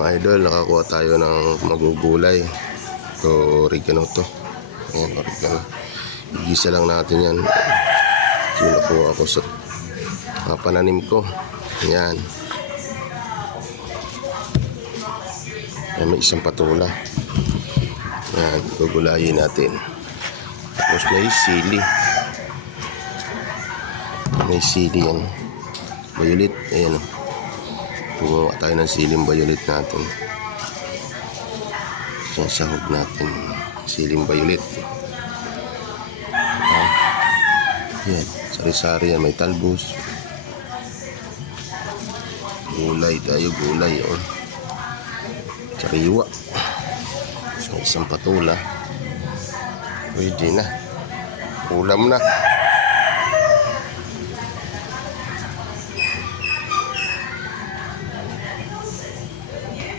mga idol, nakakuha tayo ng magugulay. So, oregano to. Ayan, oregano. Igisa lang natin yan. So, nakuha ako sa pananim ko. Ayan. Ayan, may isang patula. Ayan, gugulayin natin. Tapos may sili. May sili yan. Violet. Ayan. Gumawa tayo ng siling violet natin. Sasahog natin siling violet. Yan, sari-sari yan, may talbos. Gulay tayo, gulay yun. Sariwa. So, isang patula. Pwede na. Ulam na.